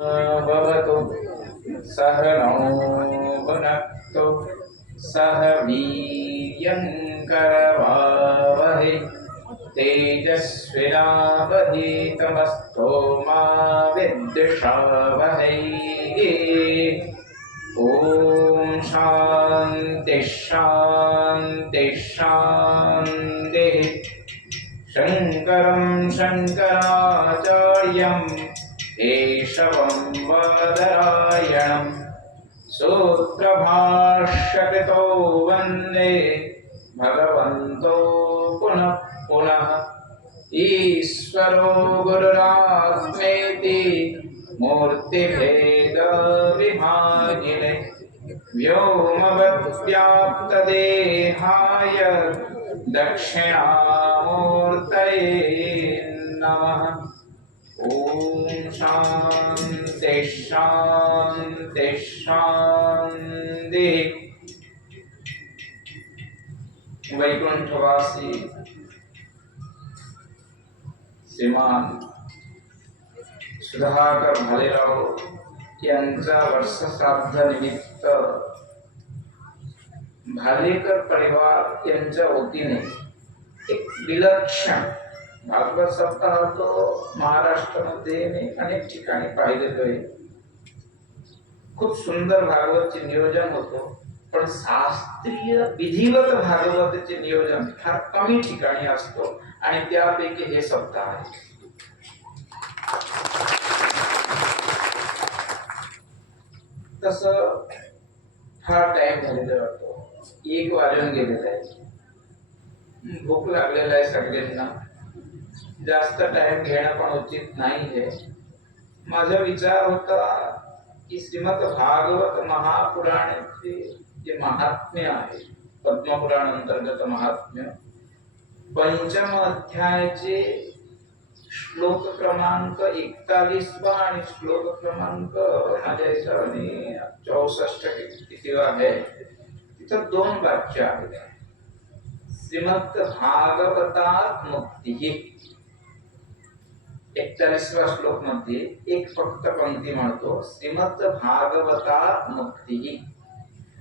भवतु सहनौ भुनक्तु सह वीर्यङ्करवावहै तेजस्विनावधीतमस्तु मा विद्विषावहै। ॐ शान्ति शान्ति शान्तिः। शङ्करं शङ्कराचार्यं केशवं बादरायणं सूत्रभाष्यकृतो वन्दे भगवन्तो पुनः पुनः। ईश्वरो गुरुरात्मेति मूर्तिभेदविभागिने व्योमवद्व्याप्तदेहाय दक्षिणामूर्तये नमः। ॐ शान्ति शान्ति शान्तिः। वैकुंठवासी श्रीमान सुधाकर भालेराव यांचा वर्षश्राद्ध निमित्त भालेकर परिवार यांच्या वतीने एक विलक्षण भागवत सप्ताह तो महाराष्ट्रामध्ये मी अनेक ठिकाणी पाहिलेलो आहे। खूप सुंदर भागवतचे नियोजन होतो, पण शास्त्रीय विधिवत भागवताचे नियोजन फार कमी ठिकाणी असतो आणि त्यापैकी हे सप्ताह आहे। तसं फार टाइम झालेला वाटतो, 1 वाजून गेलेला आहे, भूक लागलेला आहे सगळ्यांना, जास्त टाइम घेणं पण उचित नाही आहे। माझा विचार होता की श्रीमद भागवत महापुराणाचे जे महात्म्य आहे, पद्मपुराण अंतर्गत महात्म्य, पंचम अध्यायाचे श्लोक क्रमांक 41 आणि श्लोक क्रमांक माझ्या हिशोबाने 64 कितीवा आहे, तिथं 2 वाक्य आहेत। श्रीमद भागवतात मुक्ती 41व्या श्लोक मध्ये एक फक्त पंक्ती म्हणतो श्रीमद भागवतात मुक्ती,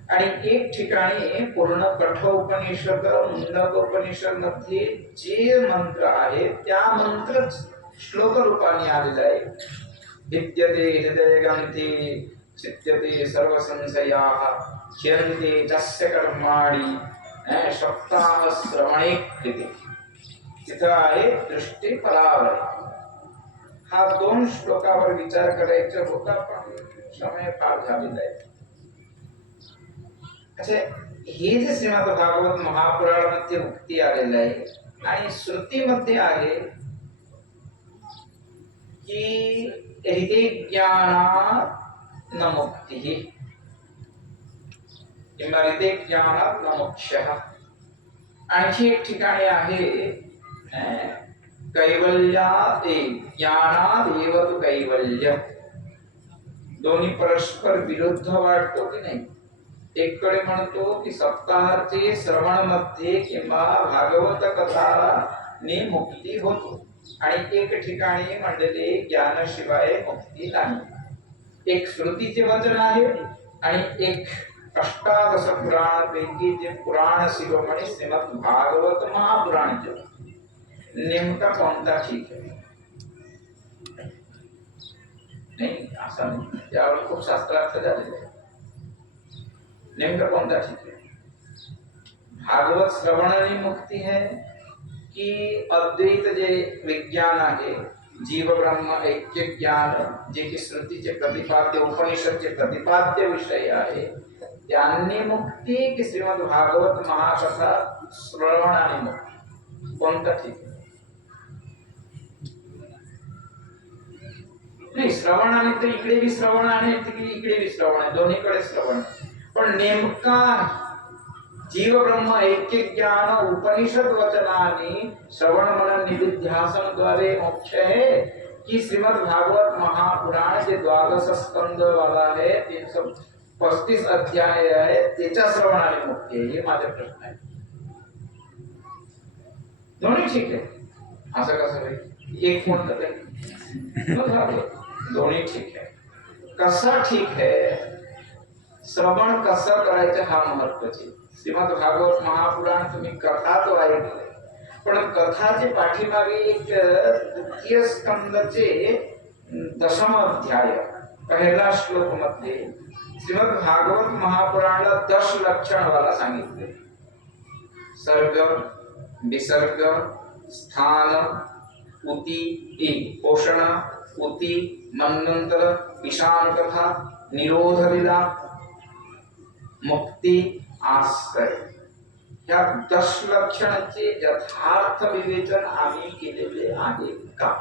आणि एक ठिकाणी पूर्ण कठोपनिषद मुंडकोपनिषद मध्ये जे मंत्र आहे त्या मंत्र श्लोक रूपाने आलेला आहे। विद्यते हृदयगंती चित्यते सर्व संशयाः ह्यन्ते तस्य कर्माणि सप्ताह श्रवणे कृते। तिथं आहे दृष्टी फलावर। हा 2 श्लोकावर विचार करायचा होता, पण समय फार झालेला आहे। अच्छा, हे जे श्रीमद भागवत महापुराणामध्ये मुक्ती आलेलं आहे आणि श्रुतीमध्ये आहे की हृदय ज्ञानात न मुक्ती, हृदय ज्ञानात न मोक्षः। आणखी एक ठिकाणी आहे कैवल्यात ज्ञानात एव तु कैवल्य। दोन्ही परस्पर विरुद्ध वाटतो की नाही? एककडे म्हणतो की सप्ताहाचे श्रवण मध्ये किंवा भागवत कथाने मुक्ती होतो, आणि एक ठिकाणी म्हणलेले ज्ञानाशिवाय मुक्ती नाही। एक श्रुतीचे वचन आहे आणि एक अष्टादश पुराणापैकी जे पुराण शिरोमणी श्रीमद भागवत महापुराणाचे, नेमका कोणता ठीक आहे? नाही, असं नाही, त्यावर खूप शास्त्रार्थ झालेले आहे। नेमका कोणता ठीक है? भागवत श्रवणाने मुक्ती है कि अद्वैत जे विज्ञान आहे, जीव ब्रह्म ऐक्य ज्ञान, जे की श्रुतीचे प्रतिपाद्य उपनिषदचे प्रतिपाद्य विषय आहे, त्यांनी मुक्ती की श्रीमद भागवत महाकथा श्रवणाने मुक्ती? कोणता ठीक है? नाही, श्रवणाने तर इकडे भी श्रवण आहे, इकडे भी श्रवण आहे, दोन्हीकडे श्रवण, पण नेमका जीव ब्रह्म ऐक्य ज्ञान उपनिषद वचनाने श्रवण मनन निधिध्यासन द्वारे मोक्ष है कि श्रीमद भागवत महापुराण जे 12 स्कंद वाला है, 335 अध्याय आहे, त्याच्या श्रवणाने मुक्ती आहे? हे माझा प्रश्न आहे। दोन्ही ठीक आहे, असं कसं होईल? एक म्हणत दोन्ही ठीक आहे। कसा ठीक आहे, श्रवण कसं करायचं हा महत्वाचे. श्रीमद भागवत महापुराण तुम्ही कथा तो ऐकले, पण कथाचे पाठीमागे एक द्वितीय स्कंदचे दशम अध्याय पहिला श्लोक मध्ये श्रीमद भागवत महापुराणला 10 लक्षण वाला सांगितले. सर्ग, विसर्ग, स्थान, उती पोषण, उती मनंतर, ईशान कथा, निरोध लीला, मुक्ती, आश्रय. या 10 लक्षणाचे यथार्थ विवेचन आम्ही केलेले आहे का?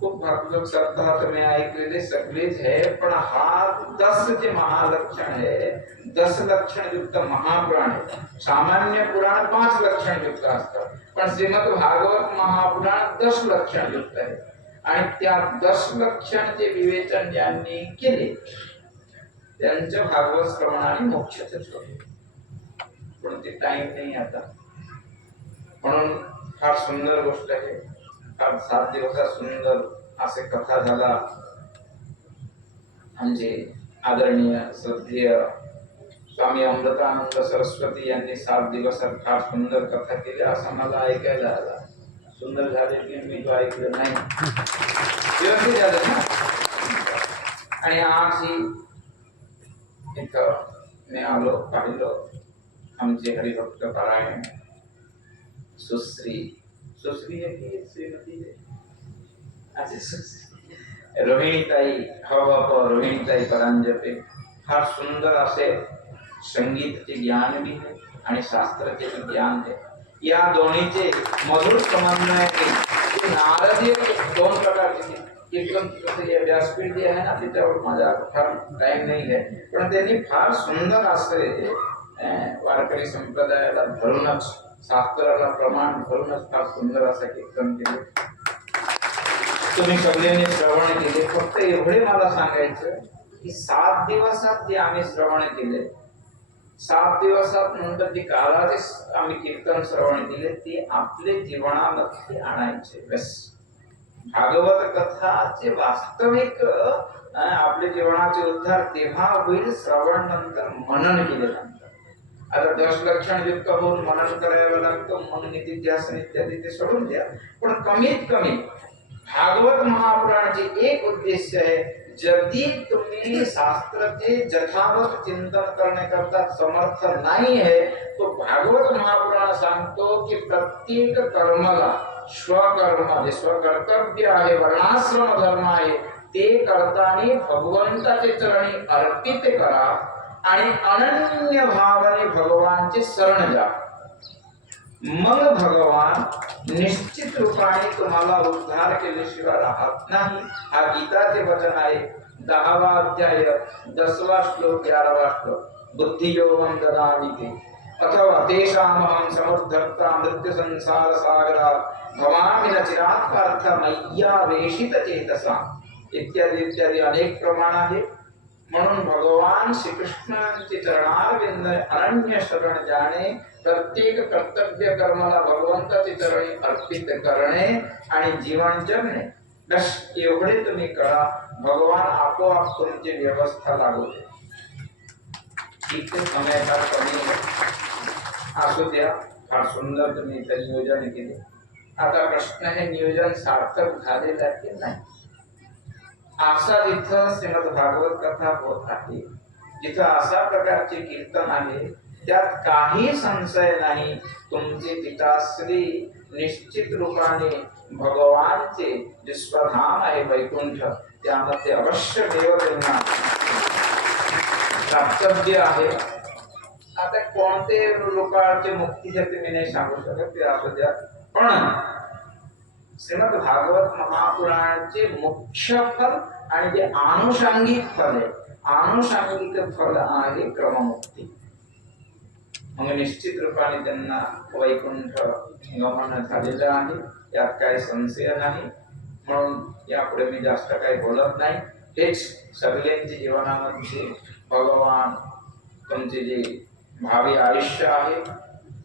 खूप भागवत सप्ताह तुम्ही ऐकलेले सगळेच आहे, पण हा 10 जे महालक्षण आहे, 10 लक्षण युक्त महापुराण आहे. सामान्य पुराण 5 लक्षण युक्त असतात, पण श्रीमद भागवत महापुराण 10 लक्षण युक्त आहे. आणि त्या 10 लक्षणचे विवेचन ज्यांनी केले त्यांच्या भागवत श्रवणाने मोक्षाचं शोध. पण ते टाइम नाही आता, म्हणून फार सुंदर गोष्ट आहे. फार 7 दिवसात सुंदर असे कथा झाला. आमचे आदरणीय श्रद्धेय स्वामी अमृतानंद सरस्वती यांनी 7 दिवसात फार सुंदर कथा केली असं मला ऐकायला आला. सुंदर झाले की मी तो ऐकलं नाही, व्यवस्थित झालं ना. आणि आज ही इथं मी आलो, पाहिलो आमचे हरिभक्त पारायण सुश्री है की श्रीमती है असे सुश्री रोहिणीताई हवाप, रोहिणीताई परांजपे फार सुंदर असे संगीतचे ज्ञान भी है आणि शास्त्राचे ज्ञान आहे. या दोन्हीचे मधुर समन्वयाने नारदीय 2 प्रकारचे कीर्तन व्यासपीठ जे आहे ना, त्याच्यावर माझा फार टाइम नाही आहे, पण त्यांनी फार सुंदर असे वारकरी संप्रदायाला धरूनच, शास्त्राला प्रमाण धरूनच फार सुंदर असं कीर्तन केले. तुम्ही सगळ्यांनी श्रवण केले. फक्त एवढे मला सांगायचं की 7 दिवसात जे आम्ही श्रवण केले, 7 दिवसात नंतर जी काळाचे आम्ही कीर्तन श्रवण केले ते आपले जीवनामध्ये आणायचे. बस भागवत कथाचे वास्तविक आपल्या जीवनाचे उद्धार तेव्हा होईल श्रवण नंतर, मनन केल्यानंतर. आता 10 लक्षण युक्त होऊन मनन करावं लागतं, मन निधिध्यासन इत्यादी ते सोडून द्या. पण कमीत कमी भागवत महापुराणाचे एक उद्देश्य आहे, यदि तुम्ही शास्त्राचे यथावत चिंतन करण्याकरता समर्थ नाही आहे, तो भागवत महापुराण सांगतो की प्रत्येक कर्माला स्वकर्म जे स्वकर्तव्य आहे, वर्णाश्रम धर्म आहे, ते करताना भगवंताचे चरणी अर्पित करा आणि अनन्य भावाने भगवानचे शरण जा. मग भगवान निश्चित रूपाने तुम्हाला उद्धार केल्याशिवाय राहत नाही. हा गीताचे वचन आहे. 10वा अध्याय 10वा श्लोक 11वा श्लोक. बुद्धियोगं ददामि ते अथवा तेषामहं समुद्धर्ता मृत्यु संसार सागरात् भवामि न चिरात् पार्थ मय्यावेशित चेतसा इत्यादी इत्यादी अनेक प्रमाण आहे. म्हणून भगवान श्रीकृष्णांचे चरणारविंद अनन्य शरण जाणे, प्रत्येक कर्तव्य कर्माला भगवंताचे चरणी अर्पित करणे आणि जीवन जगणे, बस एवढे तुम्ही करा. भगवान आपोआप तुमची व्यवस्था लागवते. इतके समय फार कमी असू द्या, फार सुंदर तुम्ही इथे नियोजन केले. आता प्रश्न हे नियोजन सार्थक झालेलं आहे की नाही? असा जिथं श्रीमद भागवत कथा होत आहे, जिथं अशा प्रकारचे कीर्तन आहे, त्यात काही संशय नाही तुमचे पिताश्री निश्चित रूपाने भगवानचे जे स्वधाम आहे वैकुंठ, त्यामध्ये अवश्य देव त्यांना प्राप्तव्य आहे. आता कोणते लोकांचे मुक्तीचे मी नाही सांगू शकत, ते असू द्या. पण श्रीमद भागवत महापुराणाचे मुख्य फल आणि जे आनुषंगिक फल आहे, आनुषंगिक फल आहे क्रममुक्ती. मग निश्चित रूपाने त्यांना वैकुंठ गमन झालेलं आहे, यात काही संशय नाही. म्हणून यापुढे मी जास्त काही बोलत नाही. हेच सगळ्यांच्या जीवनामध्ये भगवान तुमचे जे भावी आयुष्य आहे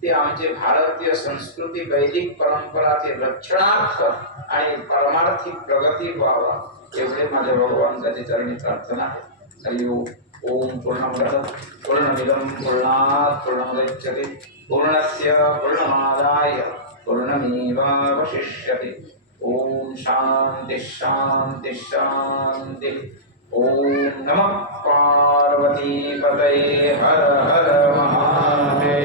ते आमचे भारतीय संस्कृती वैदिक परंपराचे रक्षणार्थ आणि परमार्थिक प्रगती व्हावा एवढे माझ्या भगवंताची चरणी प्रार्थना आहे. हरि ओम. ओम पूर्णमदः पूर्णमिदं पूर्णात् पूर्णमुदच्यते पूर्णस्य पूर्णमादाय पूर्णमेवावशिष्यते. ओम शांति शांति शांति. ओम नमः पार्वती पतये हर हर महादेव.